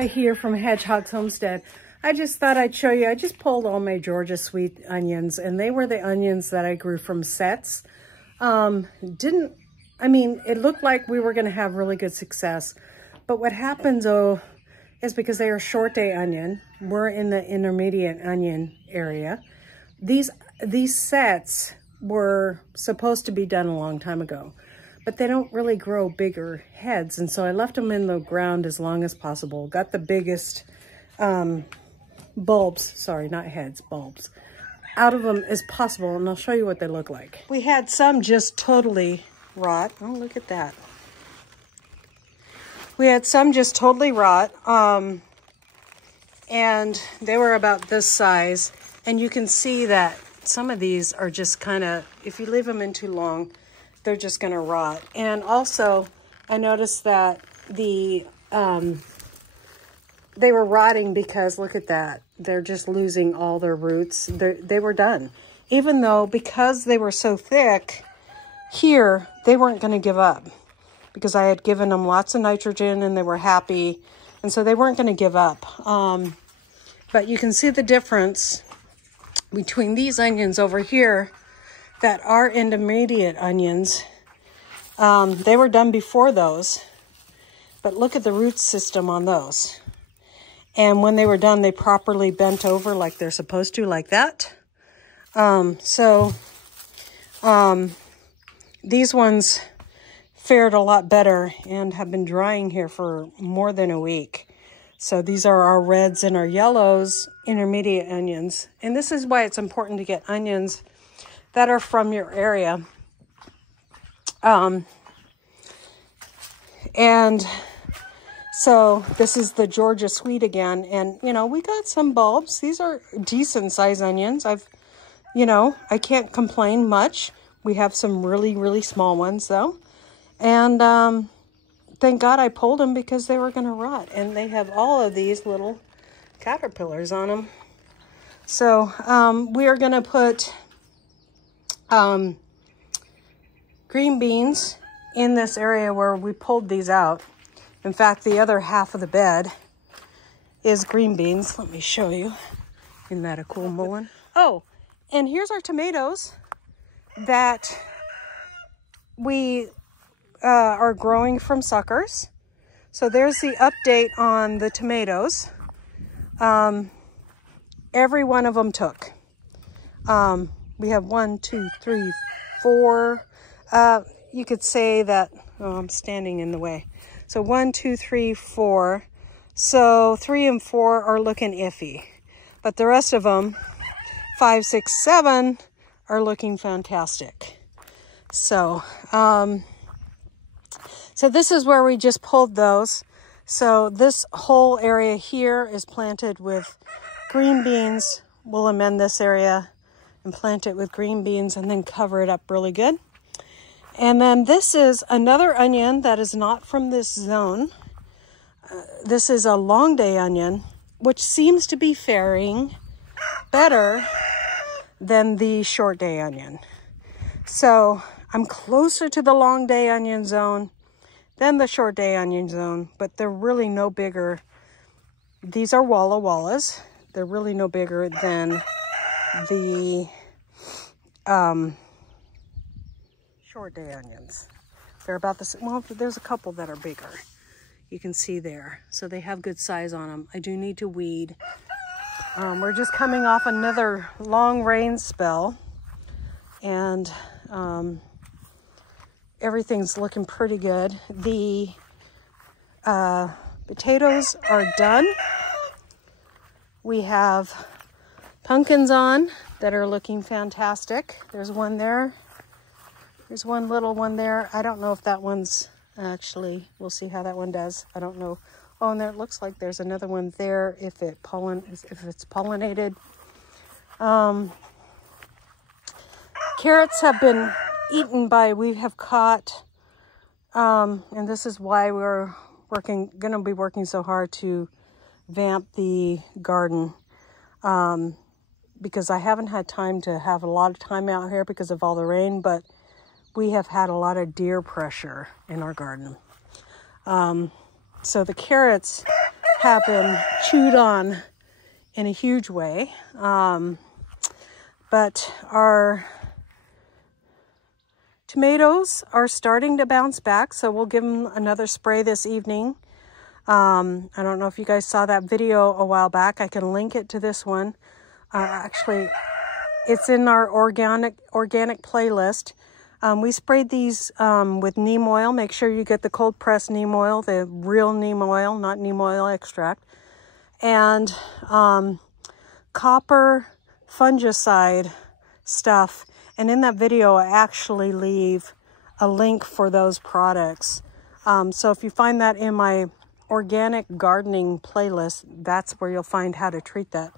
Laura here from Hedgehog's Homestead. I just thought I'd show you, I just pulled all my Georgia sweet onions, and they were the onions that I grew from sets. It looked like we were gonna have really good success, but what happens is because they are short day onion, we're in the intermediate onion area. These sets were supposed to be done a long time ago, but they don't really grow bigger heads. And so I left them in the ground as long as possible. Got the biggest bulbs, sorry, not heads, bulbs, out of them as possible. And I'll show you what they look like. We had some just totally rot. Oh, look at that. We had some just totally rot. And they were about this size. And you can see that some of these are just kind of, if you leave them in too long, they're just going to rot. And also, I noticed that they were rotting because, look at that, they're just losing all their roots. They were done. Even though, because they were so thick, here, they weren't going to give up. Because I had given them lots of nitrogen and they were happy. And so they weren't going to give up. But you can see the difference between these onions over here that are intermediate onions. They were done before those, but look at the root system on those. And when they were done, they properly bent over like they're supposed to, like that. These ones fared a lot better and have been drying here for more than a week. So these are our reds and our yellows, intermediate onions. And this is why it's important to get onions that are from your area. And so this is the Georgia sweet again. And, you know, we got some bulbs. These are decent size onions. I can't complain much. We have some really, really small ones though. And thank God I pulled them because they were going to rot. And they have all of these little caterpillars on them. So we are going to put green beans in this area where we pulled these out. In fact, the other half of the bed is green beans. Let me show you. Isn't that a cool mullen? Oh, and here's our tomatoes that we are growing from suckers. So there's the update on the tomatoes. Every one of them took. We have 1, 2, 3, 4. You could say that, oh, I'm standing in the way. So 1, 2, 3, 4. So 3 and 4 are looking iffy. But the rest of them, 5, 6, 7, are looking fantastic. So, so this is where we just pulled those. So this whole area here is planted with green beans. We'll amend this area and plant it with green beans and then cover it up really good. And then this is another onion that is not from this zone. This is a long day onion, which seems to be faring better than the short day onion. So I'm closer to the long day onion zone than the short day onion zone, but they're really no bigger. These are Walla Wallas. They're really no bigger than the short day onions. They're about the same. Well, there's a couple that are bigger. You can see there. So they have good size on them. I do need to weed. We're just coming off another long rain spell. And everything's looking pretty good. The potatoes are done. We have pumpkins on that are looking fantastic. There's one there. There's one little one there. I don't know if that one's actually, we'll see how that one does. I don't know. Oh, and there it looks like there's another one there if it's pollinated. Carrots have been eaten by, we have caught, and this is why we're going to be working so hard to vamp the garden. Because I haven't had time to have a lot of time out here because of all the rain, but we have had a lot of deer pressure in our garden. So the carrots have been chewed on in a huge way. But our tomatoes are starting to bounce back, so we'll give them another spray this evening. I don't know if you guys saw that video a while back. I can link it to this one. Actually, it's in our organic playlist. We sprayed these with neem oil. Make sure you get the cold pressed neem oil, the real neem oil, not neem oil extract. And copper fungicide stuff. And in that video, I actually leave a link for those products. So if you find that in my organic gardening playlist, that's where you'll find how to treat that.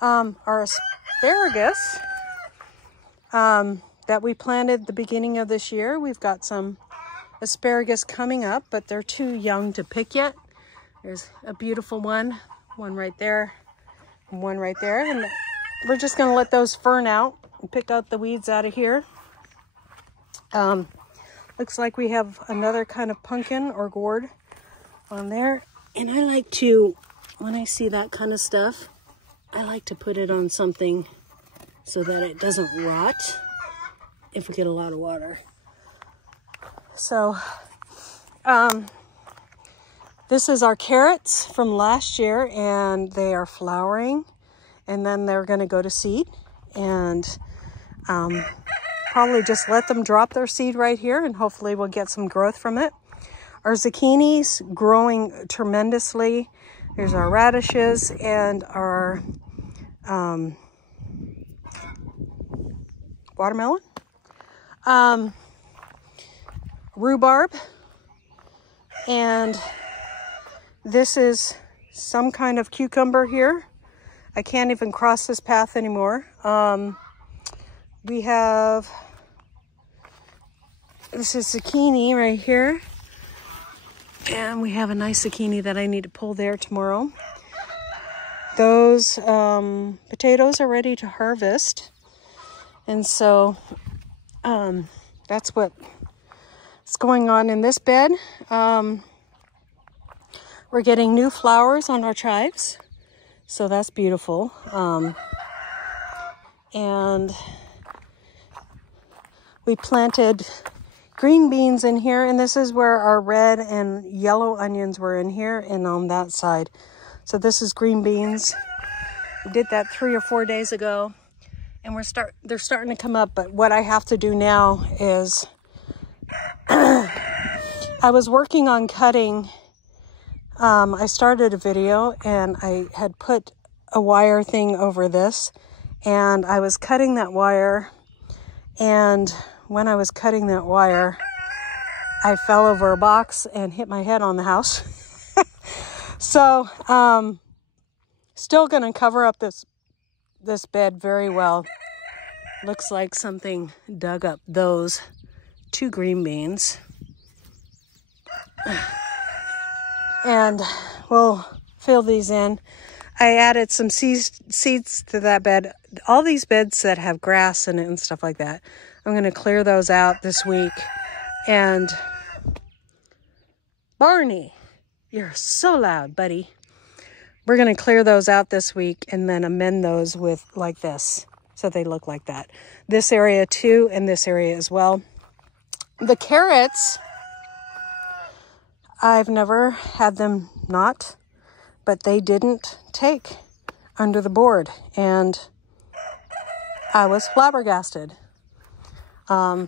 Our asparagus that we planted the beginning of this year, we've got some asparagus coming up, but they're too young to pick yet. There's a beautiful one right there, and one right there. And we're just going to let those fern out and pick out the weeds out of here. Looks like we have another kind of pumpkin or gourd on there. And I like to, when I see that kind of stuff, I like to put it on something so that it doesn't rot if we get a lot of water. So, this is our carrots from last year, and they are flowering, and then they're going to go to seed, and probably just let them drop their seed right here, and hopefully we'll get some growth from it. Our zucchini's growing tremendously. There's our radishes and our watermelon, rhubarb, and this is some kind of cucumber here. I can't even cross this path anymore. We have, this is zucchini right here. And we have a nice zucchini that I need to pull there tomorrow. Those potatoes are ready to harvest. And so that's what's going on in this bed. We're getting new flowers on our chives. So that's beautiful. And we planted green beans in here, and this is where our red and yellow onions were, in here and on that side. So this is green beans. We did that 3 or 4 days ago, and they're starting to come up. But what I have to do now is I was working on cutting. I started a video, and I had put a wire thing over this, and I was cutting that wire, and when I was cutting that wire, I fell over a box and hit my head on the house. So, still gonna cover up this bed very well. Looks like something dug up those 2 green beans. And we'll fill these in. I added some seeds to that bed. All these beds that have grass in it and stuff like that, I'm going to clear those out this week. And Barney, you're so loud, buddy. We're going to clear those out this week and then amend those with like this, so they look like that. This area too, and this area as well. The carrots, I've never had them not, but they didn't take under the board, and I was flabbergasted.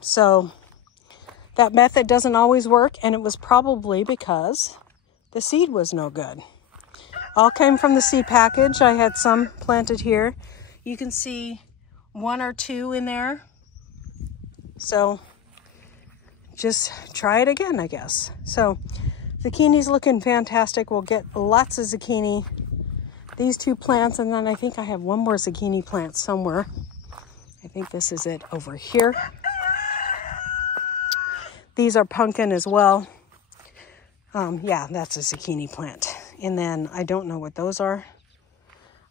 So that method doesn't always work, and it was probably because the seed was no good. All came from the seed package. I had some planted here. You can see 1 or 2 in there. So just try it again, I guess. So zucchini's looking fantastic. We'll get lots of zucchini. These 2 plants, and then I think I have 1 more zucchini plant somewhere. I think this is it over here. These are pumpkin as well. Yeah, that's a zucchini plant. And then I don't know what those are.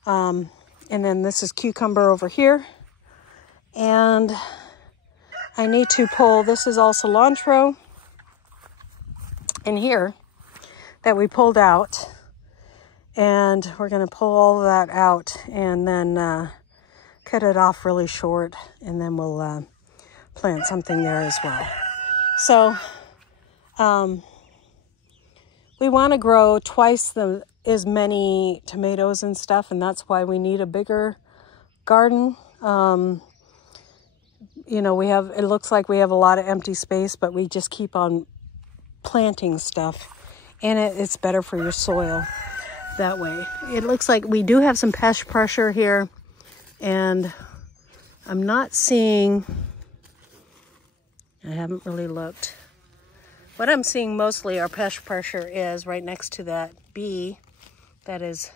And then this is cucumber over here. And I need to pull, this is all cilantro in here that we pulled out. And we're going to pull all of that out and then cut it off really short, and then we'll plant something there as well. So we want to grow twice as many tomatoes and stuff, and that's why we need a bigger garden. You know, it looks like we have a lot of empty space, but we just keep on planting stuff, and it's better for your soil that way. It looks like we do have some pest pressure here, and I'm not seeing, I haven't really looked. What I'm seeing mostly our pest pressure is right next to that bee. That is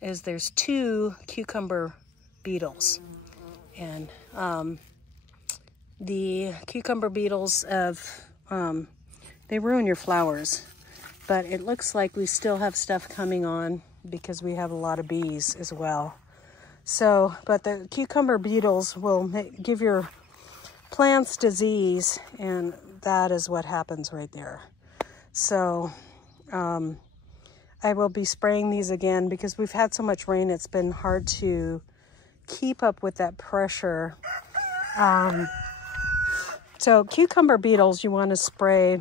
there's 2 cucumber beetles, and the cucumber beetles they ruin your flowers, but it looks like we still have stuff coming on because we have a lot of bees as well. So, but the cucumber beetles will give your plants disease, and that is what happens right there. So I will be spraying these again because we've had so much rain, it's been hard to keep up with that pressure. So cucumber beetles, you want to spray.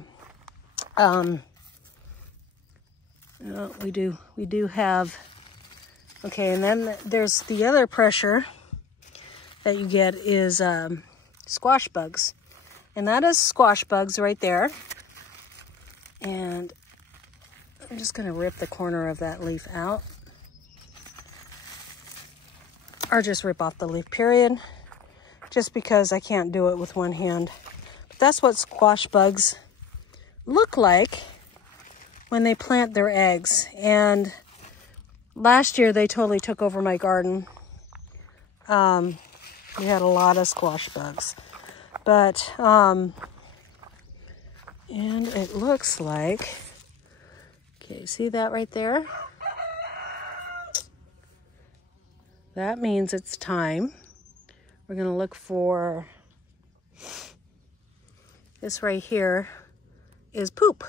We do have, okay, and then there's the other pressure that you get is squash bugs. And that is squash bugs right there. And I'm just going to rip the corner of that leaf out. Or just rip off the leaf, period. Just because I can't do it with one hand. But that's what squash bugs look like when they plant their eggs. And last year they totally took over my garden. We had a lot of squash bugs. But, and it looks like, okay, see that right there? That means it's time. We're going to look for, this right here is poop.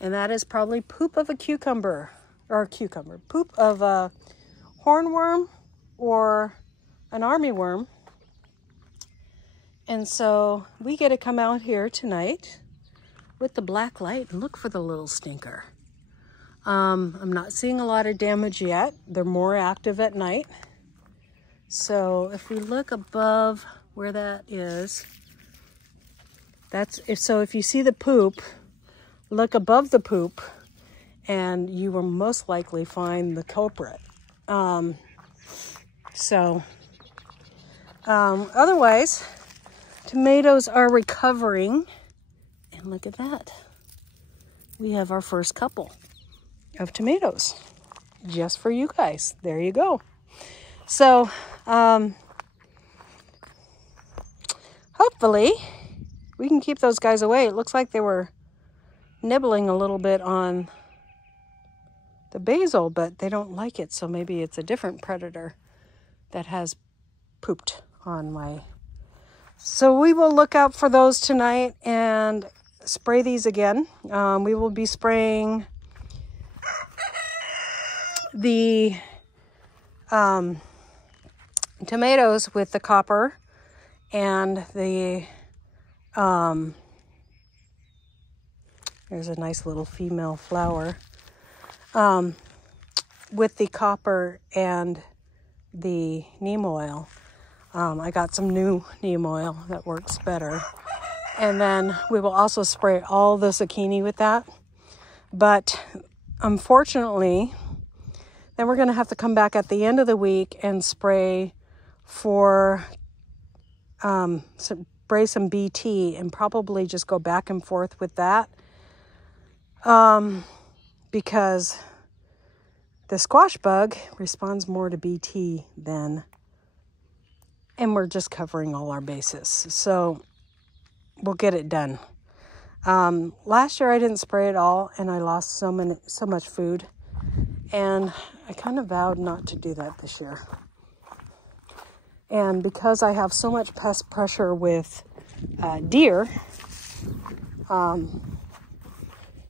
And that is probably poop of a cucumber, poop of a hornworm or an armyworm. And so we get to come out here tonight with the black light and look for the little stinker. I'm not seeing a lot of damage yet. They're more active at night. So if we look above where that is, if you see the poop, look above the poop and you will most likely find the culprit. Otherwise, tomatoes are recovering, and look at that. We have our first couple of tomatoes just for you guys. There you go. So, hopefully we can keep those guys away. It looks like they were nibbling a little bit on the basil, but they don't like it. So maybe it's a different predator that has pooped on my... So we will look out for those tonight and spray these again. We will be spraying the tomatoes with the copper and the there's a nice little female flower with the copper and the neem oil. I got some new neem oil that works better. And then we will also spray all the zucchini with that. But unfortunately, then we're going to have to come back at the end of the week and spray for spray some BT and probably just go back and forth with that. Because the squash bug responds more to BT than, and we're just covering all our bases. So we'll get it done. Last year I didn't spray it all and I lost so much food, and I kind of vowed not to do that this year. And because I have so much pest pressure with deer,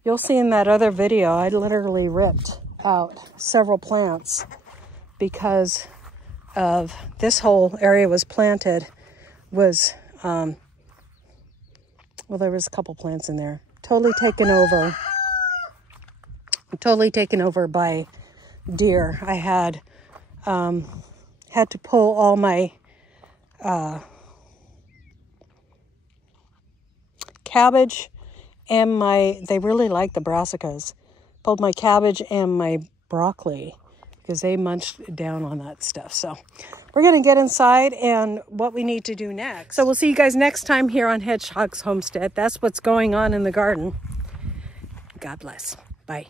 you'll see in that other video, I literally ripped out several plants because of this whole area was planted was, well, there was a couple plants in there. Totally taken over by deer. I had to pull all my cabbage and they really like the brassicas. Pulled my cabbage and my broccoli because they munched down on that stuff. So we're going to get inside and what we need to do next. So we'll see you guys next time here on Hedgehog's Homestead. That's what's going on in the garden. God bless. Bye.